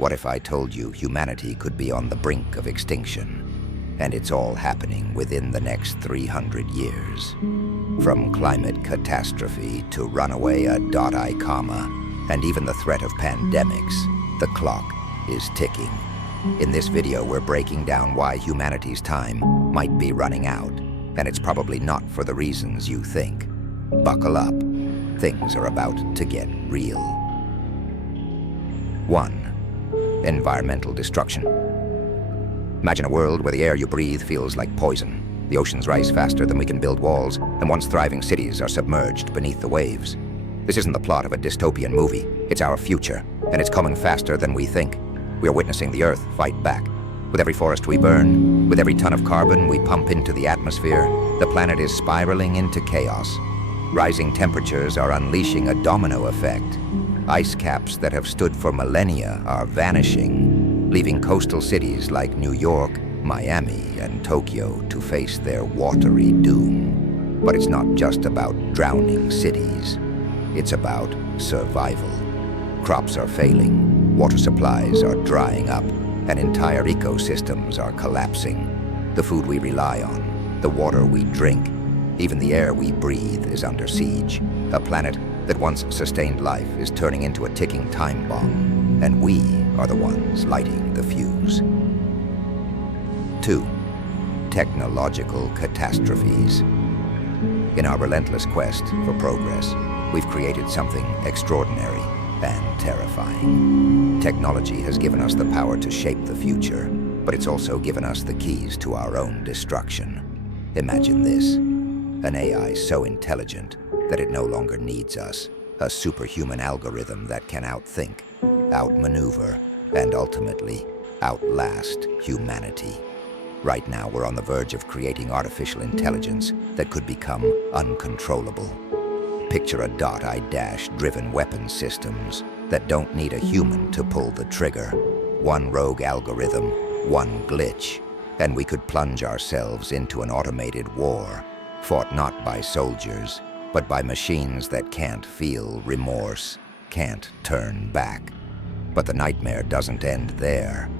What if I told you humanity could be on the brink of extinction? And it's all happening within the next 300 years. From climate catastrophe to runaway .I comma, and even the threat of pandemics, the clock is ticking. In this video, we're breaking down why humanity's time might be running out, and it's probably not for the reasons you think. Buckle up. Things are about to get real. 1. Environmental destruction. Imagine a world where the air you breathe feels like poison. The oceans rise faster than we can build walls, and once thriving cities are submerged beneath the waves. This isn't the plot of a dystopian movie. It's our future, and it's coming faster than we think. We are witnessing the Earth fight back. With every forest we burn, with every ton of carbon we pump into the atmosphere, the planet is spiraling into chaos. Rising temperatures are unleashing a domino effect. Ice caps that have stood for millennia are vanishing, leaving coastal cities like New York, Miami, and Tokyo to face their watery doom. But it's not just about drowning cities. It's about survival. Crops are failing, water supplies are drying up, and entire ecosystems are collapsing. The food we rely on, the water we drink, even the air we breathe is under siege. A planet that once sustained life is turning into a ticking time bomb, and we are the ones lighting the fuse. 2. Technological catastrophes. In our relentless quest for progress, we've created something extraordinary and terrifying. Technology has given us the power to shape the future, but it's also given us the keys to our own destruction. Imagine this: an AI so intelligent that it no longer needs us, a superhuman algorithm that can outthink, outmaneuver, and ultimately outlast humanity. Right now, we're on the verge of creating artificial intelligence that could become uncontrollable. Picture a .I-driven weapon systems that don't need a human to pull the trigger. One rogue algorithm, one glitch, and we could plunge ourselves into an automated war, fought not by soldiers, but by machines that can't feel remorse, can't turn back. But the nightmare doesn't end there.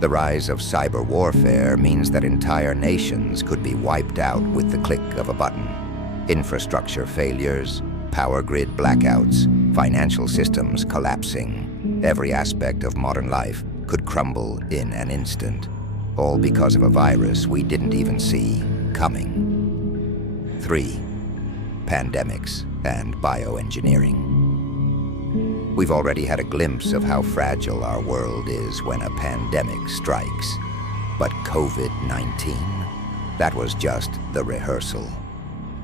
The rise of cyber warfare means that entire nations could be wiped out with the click of a button. Infrastructure failures, power grid blackouts, financial systems collapsing. Every aspect of modern life could crumble in an instant, all because of a virus we didn't even see coming. 3. Pandemics and bioengineering. We've already had a glimpse of how fragile our world is when a pandemic strikes. But COVID-19? That was just the rehearsal.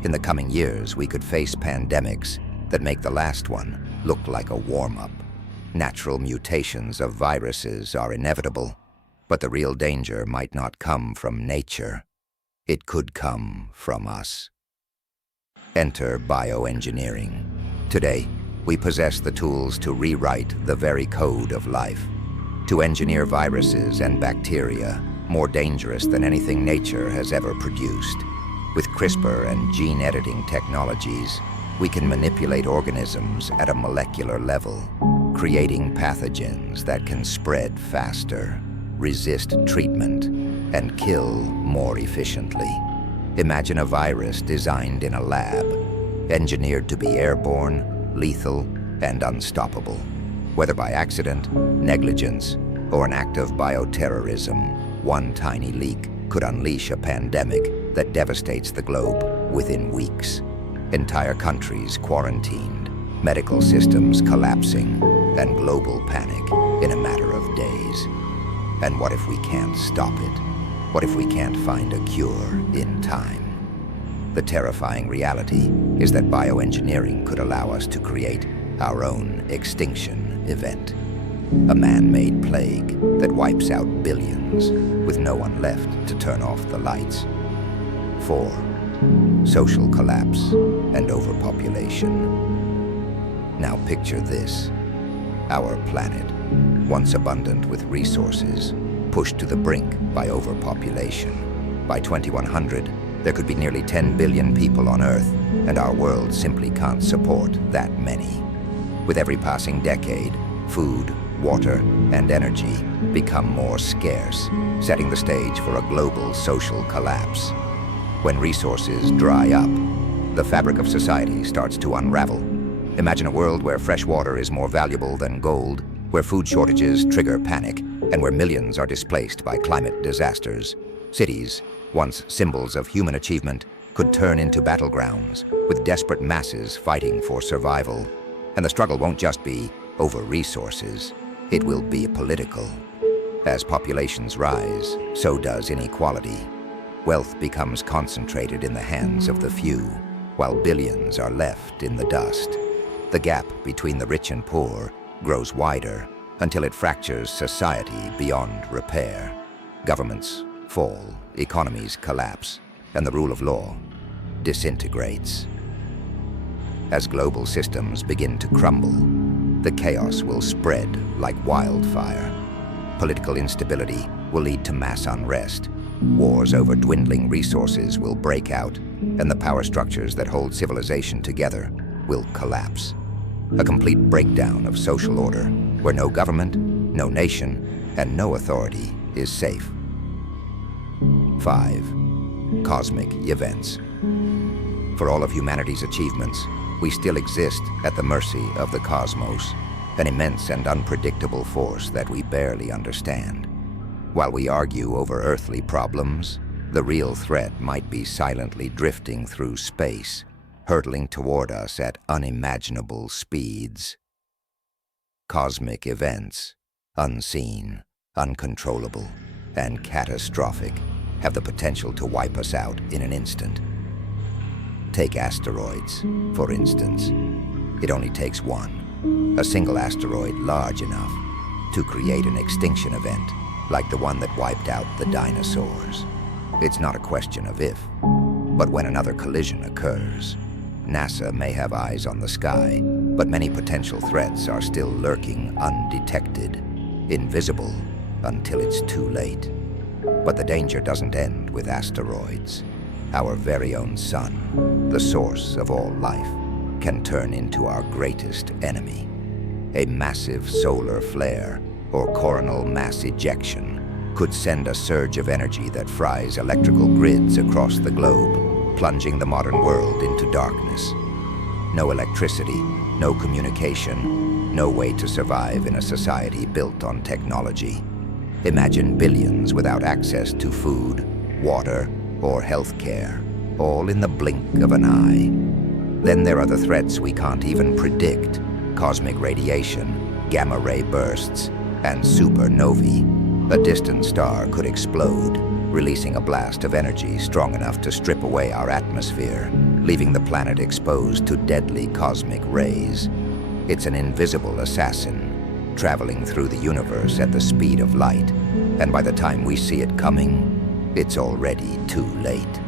In the coming years, we could face pandemics that make the last one look like a warm-up. Natural mutations of viruses are inevitable, but the real danger might not come from nature. It could come from us. Enter bioengineering. Today, we possess the tools to rewrite the very code of life, to engineer viruses and bacteria more dangerous than anything nature has ever produced. With CRISPR and gene editing technologies, we can manipulate organisms at a molecular level, creating pathogens that can spread faster, resist treatment, and kill more efficiently. Imagine a virus designed in a lab, engineered to be airborne, lethal, and unstoppable. Whether by accident, negligence, or an act of bioterrorism, one tiny leak could unleash a pandemic that devastates the globe within weeks. Entire countries quarantined, medical systems collapsing, and global panic in a matter of days. And what if we can't stop it? What if we can't find a cure in time? The terrifying reality is that bioengineering could allow us to create our own extinction event. A man-made plague that wipes out billions with no one left to turn off the lights. 4. Social collapse and overpopulation. Now picture this. Our planet, once abundant with resources, pushed to the brink by overpopulation. By 2100, there could be nearly 10 billion people on Earth, and our world simply can't support that many. With every passing decade, food, water, and energy become more scarce, setting the stage for a global social collapse. When resources dry up, the fabric of society starts to unravel. Imagine a world where fresh water is more valuable than gold, where food shortages trigger panic, and where millions are displaced by climate disasters. Cities, once symbols of human achievement, could turn into battlegrounds, with desperate masses fighting for survival. And the struggle won't just be over resources, it will be political. As populations rise, so does inequality. Wealth becomes concentrated in the hands of the few, while billions are left in the dust. The gap between the rich and poor grows wider until it fractures society beyond repair. Governments fall, economies collapse, and the rule of law disintegrates. As global systems begin to crumble, the chaos will spread like wildfire. Political instability will lead to mass unrest. Wars over dwindling resources will break out, and the power structures that hold civilization together will collapse. A complete breakdown of social order, where no government, no nation, and no authority is safe. 5. Cosmic events. For all of humanity's achievements, we still exist at the mercy of the cosmos, an immense and unpredictable force that we barely understand. While we argue over earthly problems, the real threat might be silently drifting through space, hurtling toward us at unimaginable speeds. Cosmic events, unseen, uncontrollable, and catastrophic, have the potential to wipe us out in an instant. Take asteroids, for instance. It only takes one, a single asteroid large enough to create an extinction event, like the one that wiped out the dinosaurs. It's not a question of if, but when another collision occurs. NASA may have eyes on the sky, but many potential threats are still lurking undetected, invisible until it's too late. But the danger doesn't end with asteroids. Our very own sun, the source of all life, can turn into our greatest enemy. A massive solar flare or coronal mass ejection could send a surge of energy that fries electrical grids across the globe, plunging the modern world into darkness. No electricity, no communication, no way to survive in a society built on technology. Imagine billions without access to food, water, or healthcare, all in the blink of an eye. Then there are the threats we can't even predict: cosmic radiation, gamma-ray bursts, and supernovae. A distant star could explode, releasing a blast of energy strong enough to strip away our atmosphere, leaving the planet exposed to deadly cosmic rays. It's an invisible assassin, traveling through the universe at the speed of light, and by the time we see it coming, it's already too late.